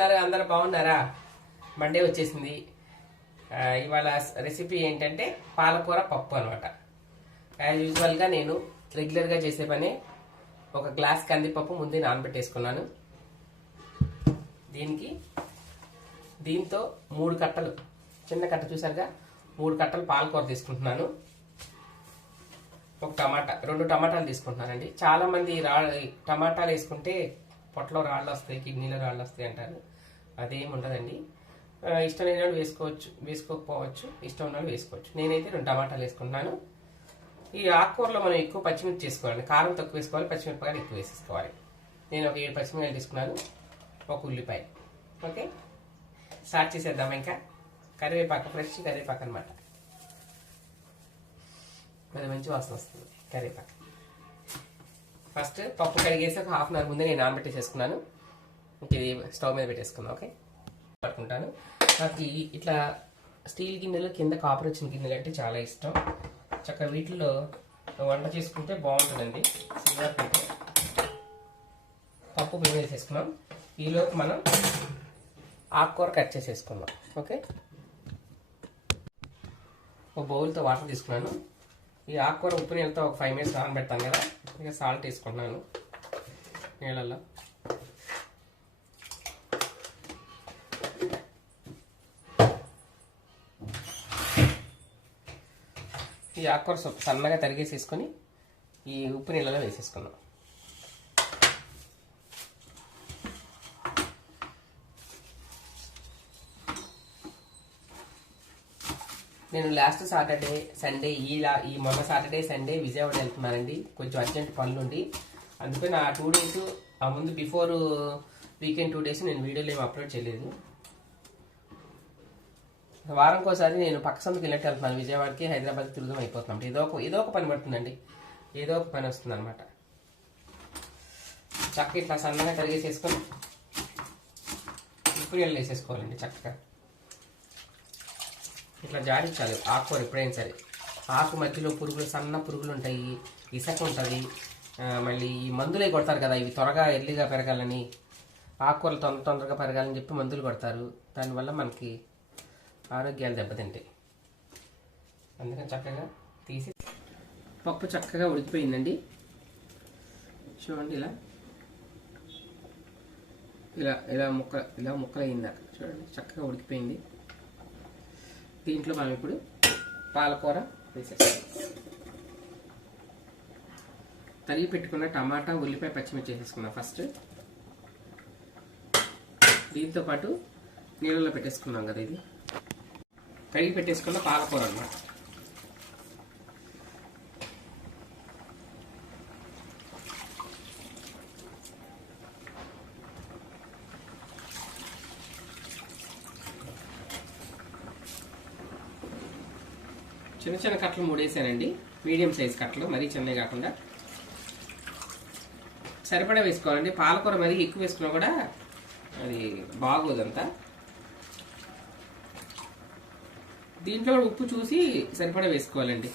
ఉన్నారు అందరు బాగున్నారా? మండే వచ్చేసింది. ఇవాళ రెసిపీ ఏంటంటే పాలకూర పప్పు అనమాట. యాజ్ యూజువల్గా నేను రెగ్యులర్గా చేసే పని ఒక గ్లాస్ కందిపప్పు ముందే నానబెట్టేసుకున్నాను. దీనికి దీంతో మూడు కట్టలు చిన్న కట్ట చూసారుగా మూడు కట్టలు పాలకూర తీసుకుంటున్నాను. ఒక టమాటా రెండు టమాటాలు తీసుకుంటున్నానండి. చాలామంది రా టమాటాలు వేసుకుంటే పొట్టలో రాళ్ళు వస్తాయి కిడ్నీలో రాళ్ళు వస్తాయి అంటారు. అదేం ఉండదండి ఇష్టం లేని వాళ్ళు వేసుకోవచ్చు వేసుకోకపోవచ్చు ఇష్టం ఉన్న వేసుకోవచ్చు. నేనైతే రెండు టమాటాలు వేసుకుంటున్నాను. ఈ ఆకుకూరలో మనం ఎక్కువ పచ్చిమిర్చి చేసుకోవాలి కారం తక్కువ వేసుకోవాలి పచ్చిమిరపకాయలు ఎక్కువ వేసేసుకోవాలి. నేను ఒక ఏడు పచ్చిమిరపకాయలు తీసుకున్నాను ఒక ఉల్లిపాయ. ఓకే? స్టార్ట్ చేసేద్దాం ఇంకా? కరివేపాకు ఫ్రెష్ కరివేపాకు అనమాట అది మంచి వాసన వస్తుంది కరివేపాకు. ఫస్ట్ పప్పు కడిగేసి ఒక హాఫ్ అన్ అవర్ ముందే నేను నానబెట్టేసేసుకున్నాను. ఇంక ఇది స్టవ్ మీద పెట్టేసుకుందాం ఓకే? పడుకుంటాను నాకు ఇట్లా స్టీల్ గిన్నెలు కింద కాపర్ వచ్చిన గిన్నెలు అంటే చాలా ఇష్టం. చక్కగా వీటిలో వంట చేసుకుంటే బాగుంటుందండి. సిల్వర్ కంటే పప్పు మీద వేసేసుకున్నాం. ఈలోపు మనం ఆకుకూర కట్ చేసేసుకుందాం ఓకే? ఒక బౌల్తో వాటర్ తీసుకున్నాను. ఈ ఆకుకూర ఉప్పు నీళ్ళతో ఒక ఫైవ్ మినిట్స్ నానబెడతాను కదా. ఇక సాల్ట్ వేసుకుంటున్నాను. నీళ్ళల్లో. ఈ ఆకుకూర సన్నగా తరిగేసేసుకొని ఈ ఉప్పు నీళ్ళలో వేసేసుకున్నాం నేను లాస్ట్ సాటర్డే సండే ఈ ఈ మొన్న సాటర్డే సండే విజయవాడ వెళ్తున్నానండి. కొంచెం అర్జెంట్ పనులుండి. అందుకని ఆ టూ డేస్ ఆ ముందు బిఫోర్ వీకెండ్ టూ డేస్ నేను వీడియోలు ఏమి అప్లోడ్ చేయలేదు. వారంకోసారి నేను పక్క సందుకు వెళ్ళట్టు వెళ్తున్నాను. విజయవాడకి హైదరాబాద్ తిరుగుదాం అయిపోతున్నాం. ఏదో ఒక ఏదో ఒక పని పడుతుందండి. ఏదో ఒక పని వస్తుంది అనమాట చక్క ఇట్లా సన్నగా కరిగేసేసుకొని ఇప్పుడు వెళ్ళి వేసేసుకోవాలండి చక్కగా. ఇట్లా జాడించాలి ఆకుకూర ఎప్పుడైనా సరే. ఆకు మధ్యలో పురుగులు సన్న పురుగులు ఉంటాయి. ఇసక ఉంటుంది. మళ్ళీ ఈ మందులే కొడతారు కదా. ఇవి త్వరగా ఎర్లీగా పెరగాలని ఆకుకూరలు తొందర తొందరగా పెరగాలని చెప్పి మందులు కొడతారు. దానివల్ల మనకి ఆరోగ్యాలు దెబ్బతింటాయి. అందుకని చక్కగా తీసి పప్పు చక్కగా ఉడికిపోయిందండి. చూడండి ఇలా. ఇలా ఇలా ముక్క ఇలా ముక్కలు అయిందాక చూడండి చక్కగా ఉడికిపోయింది. దీంట్లో మనం ఇప్పుడు పాలకూర వేసేస్తాం. తరిగి పెట్టుకున్న టమాటా ఉల్లిపాయ పచ్చిమిర్చి వేసేసుకున్నాం ఫస్ట్. దీంతో పాటు నీళ్ళలో పెట్టేసుకున్నాం కదా ఇది. కడిగి పెట్టేసుకున్న పాలకూర అన్నమాట. చిన్న చిన్న కట్టలు మూడేసానండి. మీడియం సైజ్ కట్టలు మరీ చిన్నవి కాకుండా. సరిపడా వేసుకోవాలండి. పాలకూర మరీ ఎక్కువ వేసుకున్నా కూడా అది బాగోదంతా. దీంట్లో కూడా ఉప్పు చూసి సరిపడా వేసుకోవాలండి.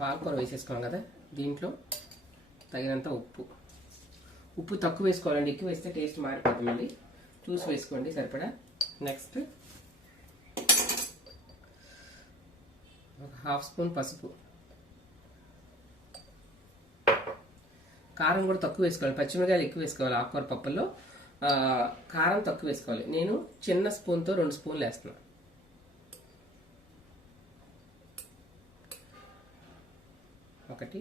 పాలకూర వేసేసుకున్నాం కదా దీంట్లో తగినంత ఉప్పు. ఉప్పు తక్కువ వేసుకోవాలండి ఎక్కువ వేస్తే టేస్ట్ మారిపోతుందండి. చూసి వేసుకోండి సరిపడా. నెక్స్ట్ ఒక హాఫ్ స్పూన్ పసుపు. కారం కూడా తక్కువ వేసుకోవాలి. పచ్చిమిరకాయలు ఎక్కువ వేసుకోవాలి ఆకుకూర పప్పుల్లో. కారం తక్కువ వేసుకోవాలి. నేను చిన్న స్పూన్తో రెండు స్పూన్లు వేస్తున్నాను ఒకటి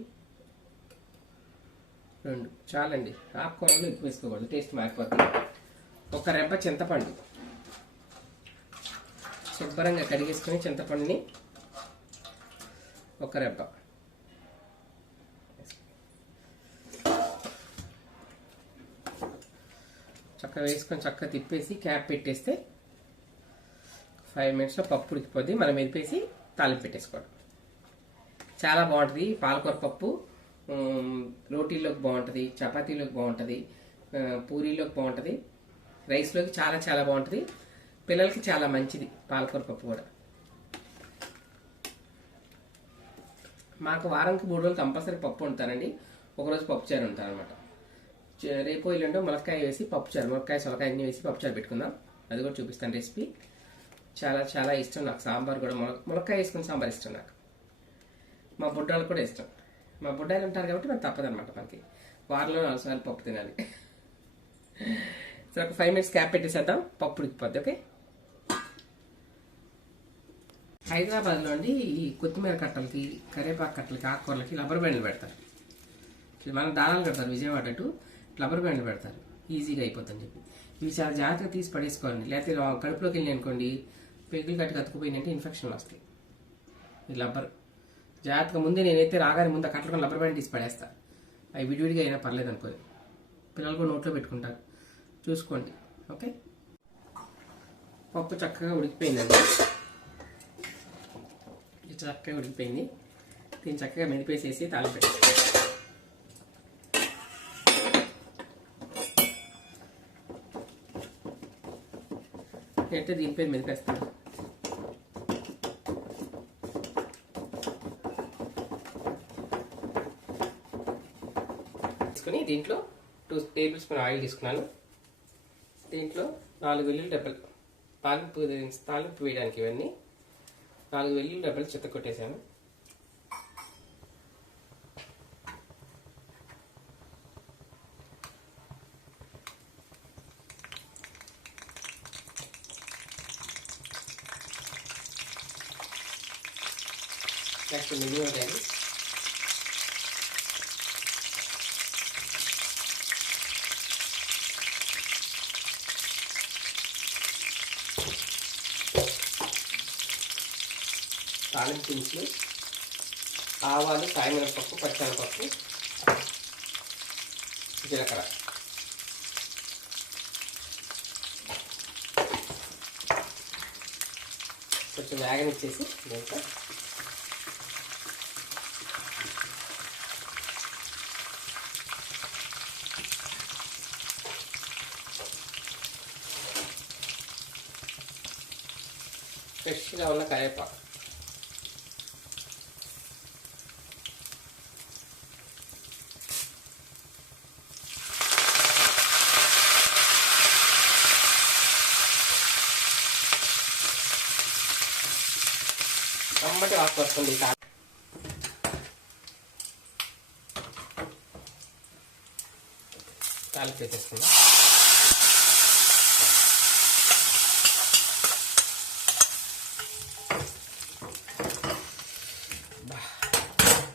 రెండు. చాలండి. ఆకుకూరలు ఎక్కువ వేసుకోకూడదు. టేస్ట్ మారిపోతుంది. ఒక రెబ్బ చింతపండు. శుభ్రంగా కడిగేసుకుని చింతపండుని ఒక రెబ్బ. చక్కగా వేసుకొని చక్కగా తిప్పేసి క్యాప్ పెట్టేస్తే ఫైవ్ మినిట్స్లో పప్పు ఉడికిపోద్ది. మనం మెదిపేసి తాలింపు పెట్టేసుకోవడం. చాలా బాగుంటుంది. పాలకూర పప్పు రోటీలోకి బాగుంటుంది చపాతీలోకి బాగుంటుంది పూరీలోకి బాగుంటుంది రైస్లోకి చాలా చాలా బాగుంటుంది. పిల్లలకి చాలా మంచిది పాలకూర పప్పు కూడా. మాకు వారానికి మూడు రోజులు కంపల్సరీ పప్పు వండుతానండి. ఒకరోజు పప్పు చారు ఉంటాను అనమాట రేపు ఎల్లుండో ములక్కాయ వేసి పప్పు చారు ములక్కాయ సొలకాయ అన్ని వేసి పప్పు చారు పెట్టుకుందాం. అది కూడా చూపిస్తాను రెసిపీ. చాలా చాలా ఇష్టం నాకు. సాంబార్ కూడా ముల ములక్కాయ వేసుకుని సాంబార్ ఇష్టం నాకు. మా బుడ్డాలకు కూడా ఇష్టం. మా బుడ్డాలు ఉంటారు కాబట్టి మనకు తప్పదనమాట మనకి. వారంలో నాలుగు సార్లు పప్పు తినాలి. సరే ఒక ఫైవ్ మినిట్స్ క్యాప్ పెట్టేసేద్దాం. పప్పు ఉడికిపోద్ది ఓకే? హైదరాబాద్లో అండి ఈ కొత్తిమీర కట్టలకి కరివేపాకు కట్టలకి ఆకుకూరలకి రబ్బర్ బ్యాండ్లు పెడతారు. ఇది మనం దానాలు కడతారు విజయవాడ అటు రబ్బర్ బ్యాండ్లు పెడతారు. ఈజీగా అయిపోతుంది చెప్పి. ఇవి చాలా జాగ్రత్తగా తీసి పడేసుకోండి లేకపోతే కడుపులోకి వెళ్ళి అనుకోండి పెగులు కట్టి కత్తుకుపోయినంటే ఇన్ఫెక్షన్లు వస్తాయి. ఈ రబ్బర్. జాగ్రత్తగా ముందే నేనైతే రాగానే ముందు కట్టడం రబ్బర్ బ్యాండ్ తీసి పడేస్తా. అవి విడివిడిగా అయినా పర్లేదు అనుకో పిల్లలు కూడా నోట్లో పెట్టుకుంటారు. చూసుకోండి. ఓకే? పప్పు చక్కగా ఉడికిపోయిందండి. ఇది చక్కగా ఉడికిపోయింది. దీన్ని చక్కగా మెదిపేసేసి తాలిపెట్టి అయితే దీనిపై మెదిపేస్తాను తీసుకుని దీంట్లో టూ టేబుల్ స్పూన్ ఆయిల్ తీసుకున్నాను. దీంట్లో నాలుగు వెల్లుల్లి డబ్బలు తాలింపు తాలింపు వేయడానికి ఇవన్నీ నాలుగు వెల్లుల్లి డబ్బలు చెత్త కొట్టేశాను. నెక్స్ట్ మిగిలి ఉంటాయి తాలింపు దినుసులు ఆవాలు సాయమినపప్పు పచ్చనపప్పు జీలకర్ర. కొంచెం వేగనిచ్చేసి దీంట్లో ఫ్రెష్గా ఉన్న కరివేపాకు కమ్మటి వాసన వస్తుంది ఈ తాలింపు వేసేసుకుందాం.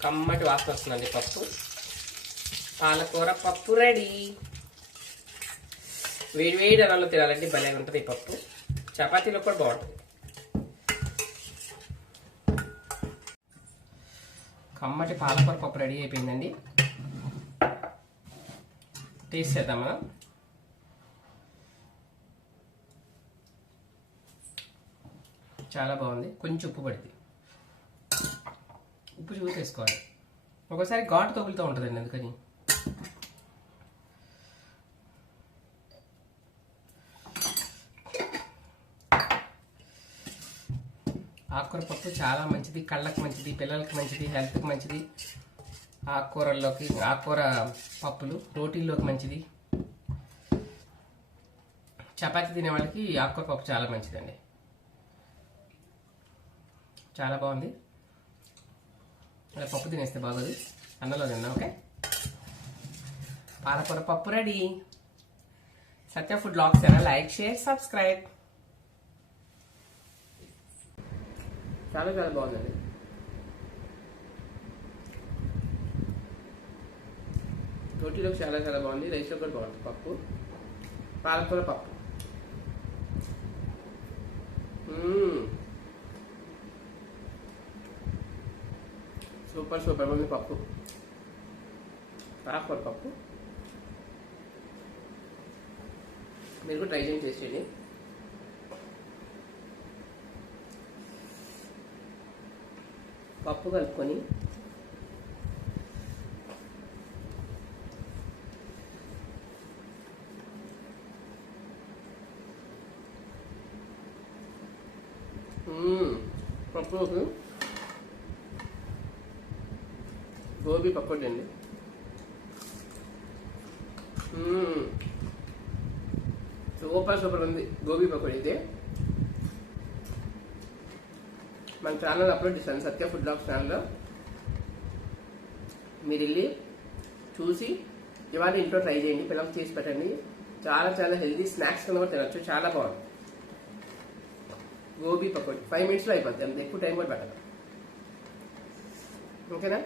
కమ్మటి వాసన వస్తుందండి పప్పు. పాలకూర పప్పు రెడీ. వేడి వేడి అన్నంలో తినాలండి భలే ఉంటుంది ఈ పప్పు. చపాతీలో కూడా బాగుంటుంది. కమ్మటి పాలకూర పప్పు రెడీ అయిపోయిందండి. టేస్ట్ చేద్దాం మనం. చాలా బాగుంది. కొంచెం ఉప్పు పడింది ఉప్పు చూసేసుకోవాలి. ఒకసారి ఘాటు తగులుతూ ఉంటుందండి అందుకని. ఆకుకూర పప్పు చాలా మంచిది కళ్ళకి మంచిది పిల్లలకి మంచిది హెల్త్కి మంచిది. ఆకుకూరల్లోకి ఆకుకూర పప్పులు రోటీల్లోకి మంచిది. చపాతి తినే వాళ్ళకి ఆకుకూర పప్పు చాలా మంచిదండి. చాలా బాగుంది. ఇలా పప్పు తినేస్తే బాగోదు. అన్నలో తిన్నా ఓకే? పాలకూర పప్పు రెడీ. సత్య ఫుడ్ లాక్స్ లైక్ షేర్ సబ్స్క్రైబ్. చాలా చాలా బాగుందండి. రోటీలో చాలా చాలా బాగుంది. రైస్లో కూడా బాగుంది పప్పు. పాలకూర పప్పు. మ్మ్. సూపర్ సూపర్ ఉంది పప్పు పాలకూర పప్పు మీరు కూడా ట్రై చేయండి చేసేయండి పప్పు కలుపుకొని మ్మ్. గోబీ పకోడీ అండి. సూపర్ సూపర్ ఉంది. గోబీ పకోడీ ఇది. మన ఛానల్ అప్లోడ్ చేశాను సత్య ఫుడ్ బ్లాగ్ ఛానల్లో మీరు వెళ్ళి చూసి ఇవాళ ఇంట్లో ట్రై చేయండి పిల్లలకు చేసి పెట్టండి. చాలా చాలా హెల్దీ స్నాక్స్ కింద కూడా తినచ్చు చాలా బాగుంది. గోబీ పకోడీ. ఫైవ్ మినిట్స్లో అయిపోద్ది అంత. ఎక్కువ టైం కూడా పెట్టదు. ఓకేనా?